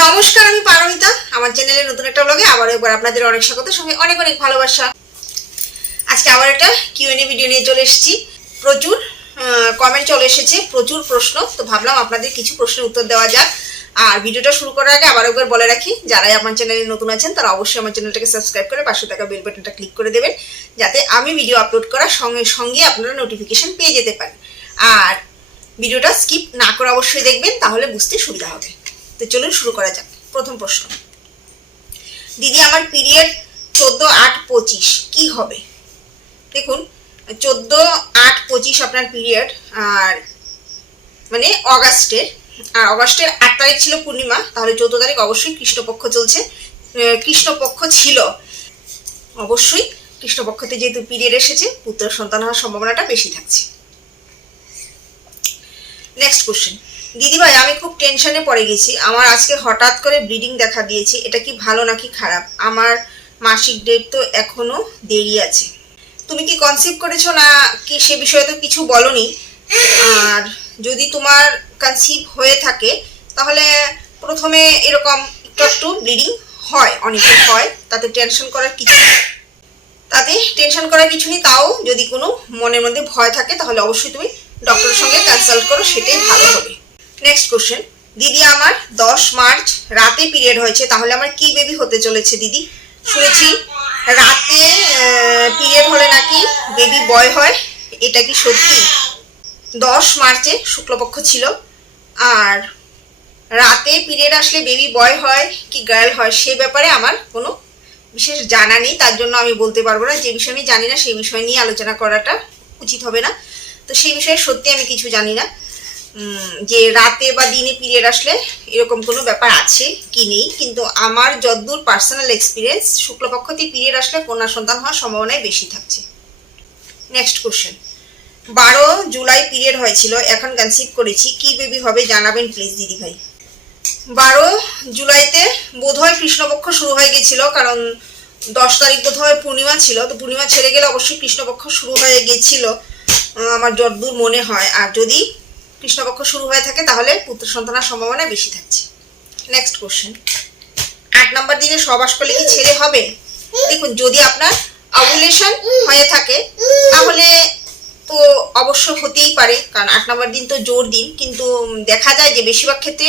নমস্কার, আমি পারমিতা। আমার চ্যানেলে নতুন একটা ব্লগে আবার একবার আপনাদের অনেক স্বাগত। সঙ্গে অনেক অনেক ভালোবাসা। আজকে আবার একটা কিউএনএ ভিডিও নিয়ে চলে এসেছি। প্রচুর কমেন্ট চলে এসেছে, প্রচুর প্রশ্ন। তো ভাবলাম আপনাদের কিছু প্রশ্নের উত্তর দেওয়া যাক। আর ভিডিওটা শুরু করার আগে আবার একবার বলে রাখি, যারাই আমার চ্যানেলে নতুন আছেন, তারা অবশ্যই আমার চ্যানেলটাকে সাবস্ক্রাইব করে পাশে থাকা বেল বাটনটা ক্লিক করে দেবেন, যাতে আমি ভিডিও আপলোড করার সঙ্গে সঙ্গে আপনারা নোটিফিকেশন পেয়ে যেতে পারেন আর ভিডিওটা স্কিপ না করে অবশ্যই দেখবেন, তাহলে বুঝতে সুবিধা হবে। তো চলুন শুরু করা যাক। প্রথম প্রশ্ন। দিদি, আমার পিরিয়ড চোদ্দ আট পঁচিশ, কি হবে? দেখুন, চোদ্দ আট পঁচিশ আপনার পিরিয়ড, আর মানে অগাস্টের, আর অগাস্টের আট তারিখ ছিল পূর্ণিমা, তাহলে চোদ্দ তারিখ অবশ্যই কৃষ্ণপক্ষ চলছে। কৃষ্ণপক্ষ ছিল। অবশ্যই কৃষ্ণপক্ষতে যেহেতু পিরিয়ড এসেছে, পুত্র সন্তান হওয়ার সম্ভাবনাটা বেশি থাকছে। নেক্সট কোশ্চেন দিদিভাই, আমি খুব টেনশনে পড়ে গেছি। আমার আজকে হঠাৎ করে ব্লিডিং দেখা দিয়েছে। এটা কি ভালো নাকি খারাপ? আমার মাসিক ডেট তো এখনও দেরি আছে। তুমি কি কনসিভ করেছ না কি সে বিষয়ে তো কিছু বলনি? আর যদি তোমার কনসিভ হয়ে থাকে, তাহলে প্রথমে এরকম একটু একটু ব্লিডিং হয় অনেকের হয়। তাতে টেনশন করার কিছু। তাতে টেনশন করার কিছু নেই। তাও যদি কোনো মনের মধ্যে ভয় থাকে, তাহলে অবশ্যই তুমি ডক্টরের সঙ্গে কনসাল্ট করো, সেটাই ভালো হবে। নেক্সট কোশ্চেন দিদি, আমার দশ মার্চ রাতে পিরিয়ড হয়েছে, তাহলে আমার কি বেবি হতে চলেছে দিদি? শুনেছি, রাতে পিরিয়ড হলে নাকি বেবি বয় হয়, এটা কি সত্যি? দশ মার্চে শুক্লপক্ষ ছিল, আর রাতে পিরিয়ড আসলে বেবি বয় হয় কি গার্ল হয়, সে ব্যাপারে আমার কোনো বিশেষ জানা নেই, তার জন্য আমি বলতে পারব না, যে বিষয় আমি জানি না, সেই বিষয় নিয়ে আলোচনা করাটা উচিত হবে না। তো সেই বিষয়ে সত্যি আমি কিছু জানি না। যে রাতে বা দিনে পিরিয়ড আসলে এরকম কোনো ব্যাপার আছে কি নেই, কিন্তু আমার যদ্দূর পার্সোনাল এক্সপিরিয়েন্স শুক্লপক্ষতে পিরিয়ড আসলে কন্যা সন্তান হওয়ার সম্ভাবনাই বেশি থাকছে। নেক্সট কোশ্চেন বারো জুলাই পিরিয়ড হয়েছিল, এখন কনসিভ করেছি, কি বেবি হবে জানাবেন প্লিজ দিদি ভাই। বারো জুলাইতে বোধহয় কৃষ্ণপক্ষ শুরু হয়ে গেছিল, কারণ দশ তারিখ বোধহয় পূর্ণিমা ছিল, তো পূর্ণিমা ছেড়ে গেলে অবশ্যই কৃষ্ণপক্ষ শুরু হয়ে গেছিল আমার যতদূর মনে হয়। আর যদি কৃষ্ণপক্ষ শুরু হয়ে থাকে, তাহলে পুত্র সন্তানের সম্ভাবনা বেশি থাকছে। নেক্সট কোশ্চেন আট নম্বর দিনে সবাস করলে কি ছেলে হবে? দেখুন, যদি আপনার অবুলেশন হয়ে থাকে, তাহলে তো অবশ্য হতেই পারে, কারণ আট নম্বর দিন তো জোর দিন, কিন্তু দেখা যায় যে বেশিরভাগ ক্ষেত্রে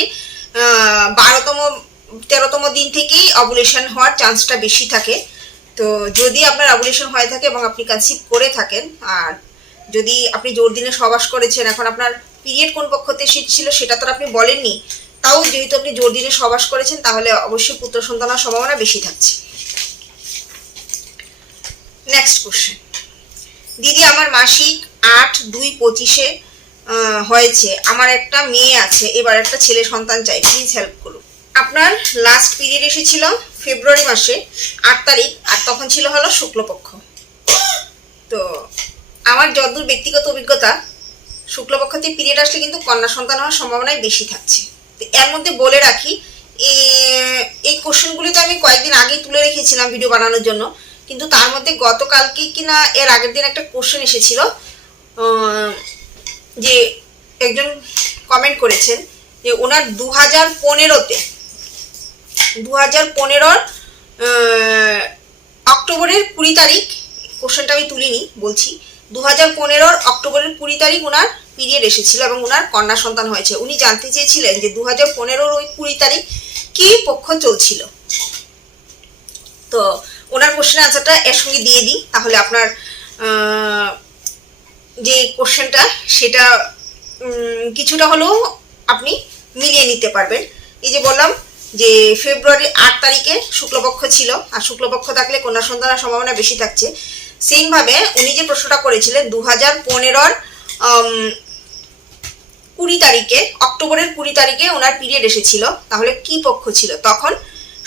বারোতম, তেরোতম দিন থেকেই অবুলেশন হওয়ার চান্সটা বেশি থাকে। তো যদি আপনার অবুলেশন হয়ে থাকে এবং আপনি কনসিভ করে থাকেন, আর যদি আপনি জোর দিনে সবাস করেছেন, এখন আপনার পিরিয়ড কোন পক্ষতে ছিল সেটা তো আপনি বলেননি। তাও যেহেতু আপনি জোর দিনে সবাস করেছেন, তাহলে অবশ্যই পুত্র সন্তানের সম্ভাবনা বেশি থাকছে। নেক্সট কোশ্চেন দিদি, আমার মাসিক আট দুই পঁচিশে হয়েছে। আমার একটা মেয়ে আছে, এবার একটা ছেলে সন্তান চাই প্লিজ হেল্প করুন। আপনার লাস্ট পিরিয়ড এসেছিল ফেব্রুয়ারি মাসে, আট তারিখ, আর তখন ছিল হলো শুক্লপক্ষ। তো আমার যতদূর ব্যক্তিগত অভিজ্ঞতা শুক্লপক্ষতে পিরিয়ড আসলে কিন্তু কন্যা সন্তান হওয়ার সম্ভাবনাই বেশি থাকছে। এর মধ্যে বলে রাখি এই কোশ্চেনগুলি তো আমি কয়েকদিন আগেই তুলে রেখেছিলাম ভিডিও বানানোর জন্য, কিন্তু তার মধ্যে গতকালকে কিনা এর আগের দিন একটা কোশ্চেন এসেছিল যে একজন কমেন্ট করেছেন যে ওনার দু হাজার পনেরোতে দু হাজার পনেরোর অক্টোবরের কুড়ি তারিখ, কোশ্চেনটা আমি তুলিনি, বলছি দু হাজার পনেরোর অক্টোবরের কুড়ি তারিখ ওনার পিরিয়ড এসেছিল এবং ওনার কন্যা সন্তান হয়েছে। উনি জানতে চেয়েছিলেন যে দু হাজার পনেরোর ওই কুড়ি তারিখ কি পক্ষ চলছিল। তো ওনার কোশ্চেনের আনসারটা এর সঙ্গে দিয়ে দিই, তাহলে আপনার যে কোশ্চেনটা সেটা কিছুটা হলেও আপনি মিলিয়ে নিতে পারবেন। এই যে বললাম যে ফেব্রুয়ারি আট তারিখে শুক্লপক্ষ ছিল, আর শুক্লপক্ষ থাকলে কন্যা সন্তানের সম্ভাবনা বেশি থাকছে। সেইভাবে উনি যে প্রশ্নটা করেছিলেন দু হাজার পনেরোর কুড়ি তারিখে, অক্টোবরের কুড়ি তারিখে ওনার পিরিয়ড এসেছিল, তাহলে কি পক্ষ ছিল? তখন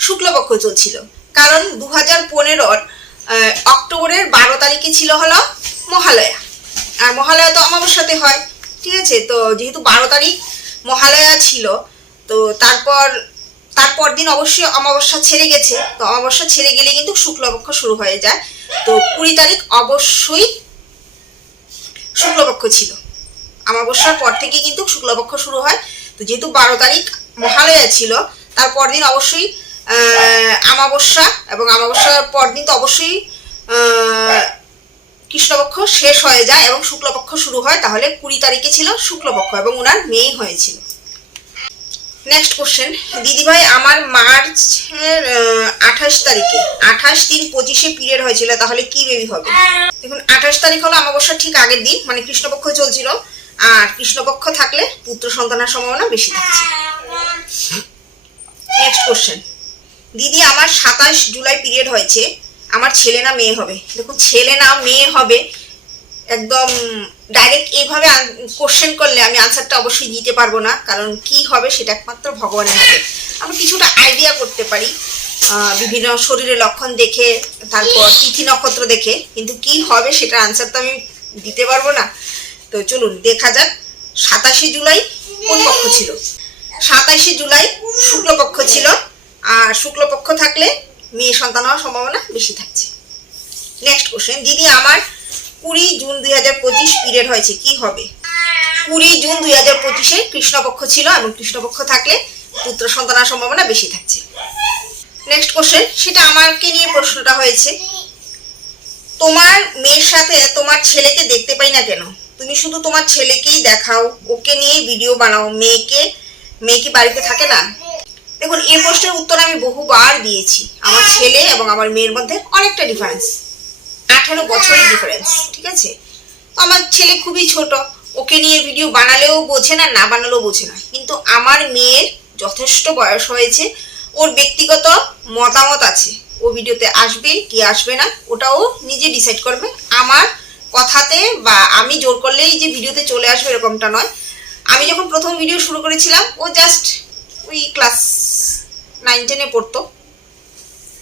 শুক্লপক্ষ চলছিল। কারণ দু হাজার পনেরোর অক্টোবরের বারো তারিখে ছিল হলো মহালয়া। আর মহালয়া তো অমাবস্যাতে হয়, ঠিক আছে? তো যেহেতু বারো তারিখ মহালয়া ছিল, তো তারপর তারপর দিন অবশ্যই অমাবস্যা ছেড়ে গেছে। তো অমাবস্যা ছেড়ে গেলে কিন্তু শুক্লপক্ষ শুরু হয়ে যায়। তো কুড়ি তারিখ অবশ্যই শুক্লপক্ষ ছিল। অমাবস্যার পর থেকে কিন্তু শুক্লপক্ষ শুরু হয়। তো যেহেতু বারো তারিখ মহালয়া ছিল তারপর দিন অবশ্যই আহ, আমাবস্যা এবং আমাবস্যার পরদিন তো অবশ্যই কৃষ্ণপক্ষ শেষ হয়ে যায় এবং শুক্লপক্ষ শুরু হয় তাহলে কুড়ি তারিখে ছিল শুক্লপক্ষ এবং ওনার মেয়ে হয়েছিল। নেক্সট কোশ্চেন দিদিভাই, আমার মার্চের আঠাশ তারিখে, আঠাশ দিন পঁচিশে পিরিয়ড হয়েছিল, তাহলে কি বেবি হবে? দেখুন, আঠাশ তারিখ হলো আমাবস্যা ঠিক আগের দিন মানে কৃষ্ণপক্ষ চলছিল, আর কৃষ্ণপক্ষ থাকলে পুত্র সন্তানের সম্ভাবনা বেশি থাকছে। নেক্সট কোশ্চেন দিদি, আমার সাতাশ জুলাই পিরিয়ড হয়েছে, আমার ছেলে না মেয়ে হবে। দেখুন, ছেলে না মেয়ে হবে একদম ডাইরেক্ট এইভাবে কোশ্চেন করলে আমি আনসারটা অবশ্যই দিতে পারব না। কারণ কি হবে সেটা একমাত্র ভগবানের হাতে। আমরা কিছুটা আইডিয়া করতে পারি বিভিন্ন শরীরের লক্ষণ দেখে, তারপর তিথি নক্ষত্র দেখে, কিন্তু কি হবে সেটার আনসার তো আমি দিতে পারব না। তো চলুন, দেখা যাক, সাতাশে জুলাই কোন পক্ষ ছিল? সাতাশে জুলাই শুক্লপক্ষ ছিল, আর শুক্লপক্ষ থাকলে মেয়ে সন্তান হওয়ার সম্ভাবনা বেশি থাকছে। নেক্সট কোশ্চেন দিদি, আমার কুড়ি জুন দুই হাজার পঁচিশ পিরিয়ড হয়েছে, কি হবে? কুড়ি জুন দুই হাজার পঁচিশে কৃষ্ণপক্ষ ছিল এবং কৃষ্ণপক্ষ থাকলে পুত্র সন্তানের সম্ভাবনা বেশি থাকছে। নেক্সট কোশ্চেন সেটা আমাকে নিয়ে প্রশ্নটা হয়েছে। তোমার মেয়ের সাথে তোমার ছেলেকে দেখতে পাই না কেন? তুমি শুধু তোমার ছেলেকেই দেখাও, ওকে নিয়ে ভিডিও বানাও, মেয়েকে, মেয়ে কি বাড়িতে থাকে না? দেখুন এই প্রশ্নের উত্তর আমি বহুবার দিয়েছি। আমার ছেলে এবং আমার মেয়ের মধ্যে অনেকটা ডিফারেন্স আঠারো বছরের ডিফারেন্স ঠিক আছে? আমার ছেলে খুবই ছোট, ওকে নিয়ে ভিডিও বানালেও বোঝে না না বানালেও বোঝে না। কিন্তু আমার মেয়ের যথেষ্ট বয়স হয়েছে, ওর ব্যক্তিগত মতামত আছে। ও ভিডিওতে আসবে, কি আসবে না, ওটাও নিজে ডিসাইড করবে। আমার কথাতে বা আমি জোর করলেই যে ভিডিওতে চলে আসবে এরকমটা নয়। আমি যখন প্রথম ভিডিও শুরু করেছিলাম, ও জাস্ট ওই ক্লাস নাইন টেনে পড়তো।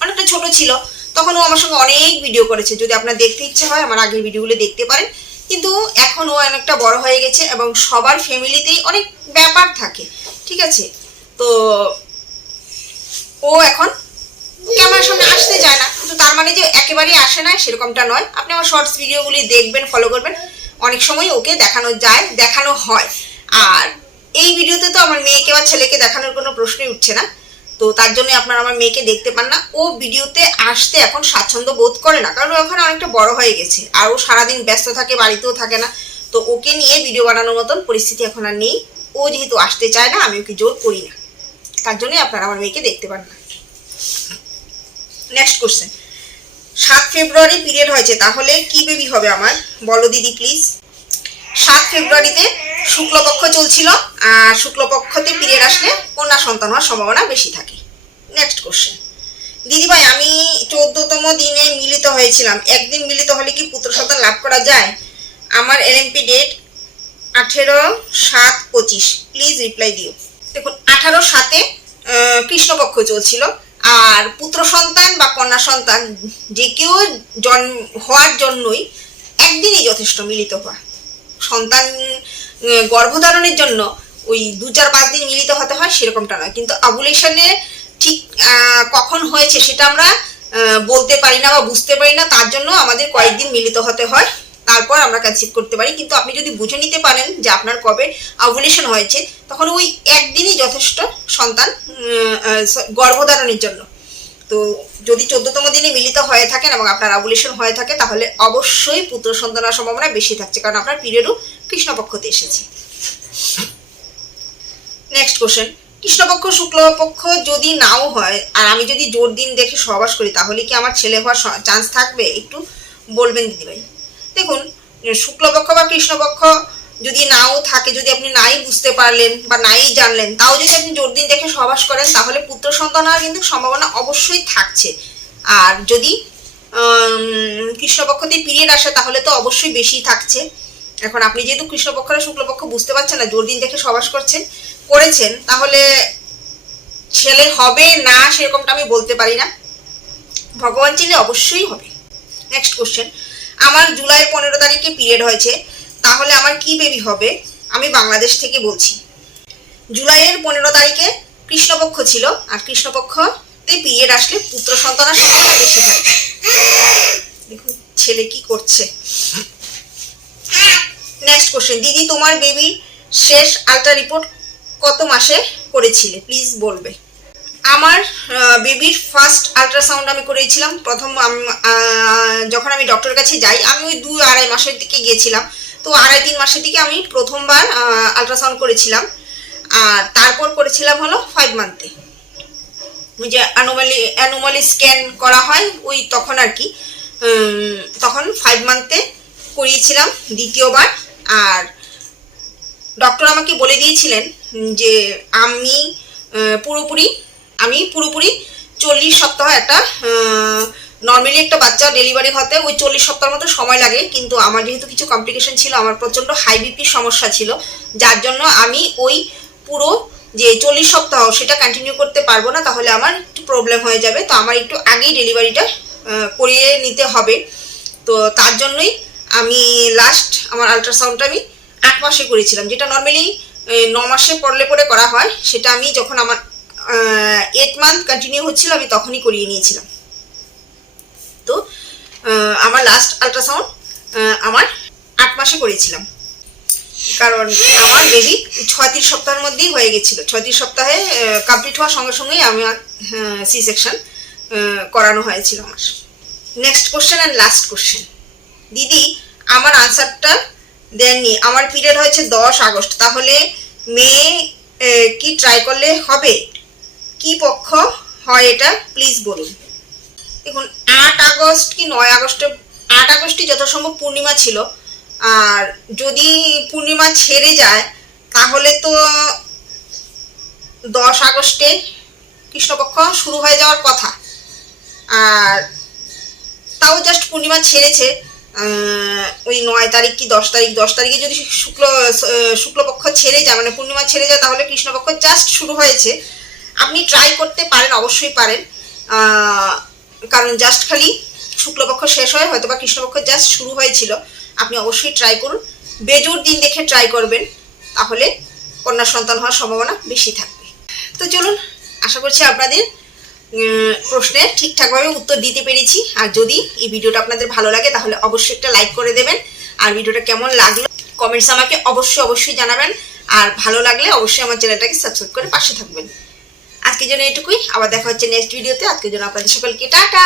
অনেকটা ছোট ছিল। তখন ও আমার সঙ্গে অনেক ভিডিও করেছে। যদি আপনার দেখতে ইচ্ছে হয়, আমার আগের ভিডিওগুলো দেখতে পারেন। কিন্তু এখন ও অনেকটা বড় হয়ে গেছে এবং সবার ফ্যামিলিতেই অনেক ব্যাপার থাকে। ঠিক আছে? তো ও এখন ক্যামেরার সামনে আসতে চায় না। কিন্তু তার মানে যে একেবারেই আসে না সেরকমটা নয়। আপনি আমার শর্টস ভিডিওগুলি দেখবেন ফলো করবেন। অনেক সময় ওকে দেখানো যায়, দেখানো হয়। আর এই ভিডিওতে তো আমার মেয়েকে বা ছেলেকে দেখানোর কোনো প্রশ্নই উঠছে না। তো তার জন্য আপনারা আমার মেয়েকে দেখতে পান না। ও ভিডিওতে আসতে এখন স্বাচ্ছন্দ্য বোধ করে না, কারণ ও এখন অনেকটা বড় হয়ে গেছে। আর ও সারাদিন ব্যস্ত থাকে, বাড়িতেও থাকে না। তো ওকে নিয়ে ভিডিও বানানোর মতন পরিস্থিতি এখন আর নেই। ও যেহেতু আসতে চায় না, আমি ওকে জোর করি না। তার জন্যই আপনারা আমার মেয়েকে দেখতে পান না। নেক্সট কোশ্চেন সাত ফেব্রুয়ারি পিরিয়ড হয়েছে, তাহলে কি বেবি হবে আমার? বলো দিদি প্লিজ সাত ফেব্রুয়ারিতে শুক্লপক্ষ চলছিল, আর শুক্লপক্ষতে পিরিয়ড আসলে কন্যা সন্তান হওয়ার সম্ভাবনা বেশি থাকে। নেক্সট কোশ্চেন দিদিভাই, আমি চোদ্দতম দিনে মিলিত হয়েছিলাম। একদিন মিলিত হলে কি পুত্র সন্তান লাভ করা যায়? আমার এলএমপি ডেট আঠেরো সাত পঁচিশ। প্লিজ রিপ্লাই দিও। দেখুন, আঠারো সাতে কৃষ্ণপক্ষ চলছিল, আর পুত্র সন্তান বা কন্যা সন্তান যে কেউ জন্ম, হওয়ার জন্যই একদিনই যথেষ্ট মিলিত হওয়া। সন্তান গর্ভধারণের জন্য ওই দু চার পাঁচ দিন মিলিত হতে হয় সেরকমটা নয়। কিন্তু অবুলেশনে ঠিক কখন হয়েছে সেটা আমরা বলতে পারি না বা বুঝতে পারি না, তার জন্য আমাদের কয়েকদিন মিলিত হতে হয়। তারপর আমরা কনসিভ করতে পারি। কিন্তু আপনি যদি বুঝে নিতে পারেন যে আপনার কবে অবুলেশন হয়েছে, তখন ওই একদিনই যথেষ্ট সন্তান গর্ভধারণের জন্য। তো যদি চোদ্দতম দিনে মিলিত হয়ে থাকেন এবং আপনার অবুলেশন হয়ে থাকে, তাহলে অবশ্যই পুত্র সন্তানের সম্ভাবনা বেশি থাকছে। কারণ আপনার পিরিয়ডও কৃষ্ণপক্ষতে এসেছে। নেক্সট কোশ্চেন কৃষ্ণপক্ষ, শুক্লপক্ষ যদি নাও হয়, আর আমি যদি জোর দিন দেখে সহবাস করি, তাহলে কি আমার ছেলে হওয়ার চান্স থাকবে? একটু বলবেন দিদিভাই। দেখুন শুক্লপক্ষ বা কৃষ্ণপক্ষ যদি নাও থাকে, যদি আপনি নাই বুঝতে পারলেন বা নাই জানলেন, তাও যদি আপনি জোর দিন দেখে সহবাস করেন, তাহলে পুত্র সন্তান হওয়ার কিন্তু সম্ভাবনা অবশ্যই থাকছে। আর যদি কৃষ্ণপক্ষতে পিরিয়ড আসে, তাহলে তো অবশ্যই বেশি থাকছে। এখন আপনি যেহেতু কৃষ্ণপক্ষ আর শুক্লপক্ষ বুঝতে পারছেন না জোর দিন দেখে সবাস করছেন, করেছেন, তাহলে ছেলে হবে না সেরকমটা আমি বলতে পারি না। ভগবান চিনে অবশ্যই হবে। নেক্সট কোশ্চেন আমার জুলাইয়ের পনেরো তারিখে পিরিয়ড হয়েছে, তাহলে আমার কি বেবি হবে? আমি বাংলাদেশ থেকে বলছি। জুলাইয়ের পনেরো তারিখে কৃষ্ণপক্ষ ছিল, আর কৃষ্ণপক্ষতে পিরিয়ড আসলে পুত্র সন্তানের সম্ভাবনা বেশি থাকে। দেখুন, ছেলে কি করছে? নেক্সট কোশ্চেন দিদি, তোমার বেবি শেষ আলট্রা রিপোর্ট কত মাসে করেছিলে? প্লিজ বলবে। আমার বেবির ফার্স্ট আল্ট্রাসাউন্ড আমি করেছিলাম। প্রথম যখন আমি ডক্টরের কাছে যাই, আমি ওই দু আড়াই মাসের দিকে গিয়েছিলাম। তো আড়াই তিন মাসের দিকে আমি প্রথমবার আল্ট্রাসাউন্ড করেছিলাম। আর তারপর করেছিলাম হলো ফাইভ মান্থে ওই যে অ্যানোমালি অ্যানোমালি স্ক্যান করা হয়, ওই তখন আর কি। তখন ফাইভ মান্থে করিয়েছিলাম দ্বিতীয়বার। আর ডক্টর আমাকে বলে দিয়েছিলেন যে আমি পুরোপুরি আমি পুরোপুরি চল্লিশ সপ্তাহ একটা নর্মালি একটা বাচ্চা ডেলিভারি হতে ওই চল্লিশ সপ্তাহের মতো সময় লাগে। কিন্তু আমার যেহেতু কিছু কমপ্লিকেশন ছিল, আমার প্রচণ্ড হাই বিপির সমস্যা ছিল, যার জন্য আমি ওই পুরো যে চল্লিশ সপ্তাহ সেটা কন্টিনিউ করতে পারব না, তাহলে আমার একটু প্রবলেম হয়ে যাবে। তো আমার একটু আগেই ডেলিভারিটা করিয়ে নিতে হবে। তো তার জন্যই আমি লাস্ট আমার আল্ট্রাসাউন্ডটা আমি আট মাসে করেছিলাম, যেটা নর্মালি ন মাসে পড়লে পরে করা হয়, সেটা আমি যখন আমার এইট মান্থ কন্টিনিউ হচ্ছিল, আমি তখনই করিয়ে নিয়েছিলাম। তো আমার লাস্ট আল্ট্রাসাউন্ড আমার আট মাসে করেছিলাম। কারণ আমার বেবি ছয়ত্রিশ সপ্তাহের মধ্যেই হয়ে গেছিল। ছয়ত্রিশ সপ্তাহে কমপ্লিট হওয়ার সঙ্গে সঙ্গেই আমার সি সেকশন করানো হয়েছিল আমার। Next question and last question দিদি, আমার আনসারটা দেননি। আমার পিরিয়ড হয়েছে দশ আগস্ট। তাহলে মেয়ে কি ট্রাই করলে হবে? কি পক্ষ হয় এটা? প্লিজ বলুন। দেখুন, আট আগস্ট কি নয় আগস্টে? আট আগস্টই যথাসম্ভব পূর্ণিমা ছিল। আর যদি পূর্ণিমা ছেড়ে যায়, তাহলে তো দশ আগস্টে কৃষ্ণপক্ষ শুরু হয়ে যাওয়ার কথা। আর তাও জাস্ট পূর্ণিমা ছেড়েছে। ওই নয় তারিখ কি দশ তারিখ? দশ তারিখে যদি শুক্ল শুক্লপক্ষ ছেড়ে যায় মানে পূর্ণিমা ছেড়ে যায়, তাহলে কৃষ্ণপক্ষ জাস্ট শুরু হয়েছে। আপনি ট্রাই করতে পারেন, অবশ্যই পারেন। কারণ জাস্ট খালি শুক্লপক্ষ শেষ হয়ে হয়তো বা কৃষ্ণপক্ষ জাস্ট শুরু হয়েছিল। আপনি অবশ্যই ট্রাই করুন। বেজোর দিন দেখে ট্রাই করবেন। তাহলে কন্যা সন্তান হওয়ার সম্ভাবনা বেশি থাকবে। তো চলুন, আশা করছি আপনাদের প্রশ্নের ঠিকঠাকভাবে উত্তর দিতে পেরেছি। আর যদি এই ভিডিওটা আপনাদের ভালো লাগে, তাহলে অবশ্যই একটা লাইক করে দেবেন। আর ভিডিওটা কেমন লাগল কমেন্টস আমাকে অবশ্যই অবশ্যই জানাবেন। আর ভালো লাগলে অবশ্যই আমার চ্যানেলটাকে সাবস্ক্রাইব করে পাশে থাকবেন। আজকের জন্য এটুকুই। আবার দেখা হচ্ছে নেক্সট ভিডিওতে আজকের জন্য আপনাদের সকলকে টাটা!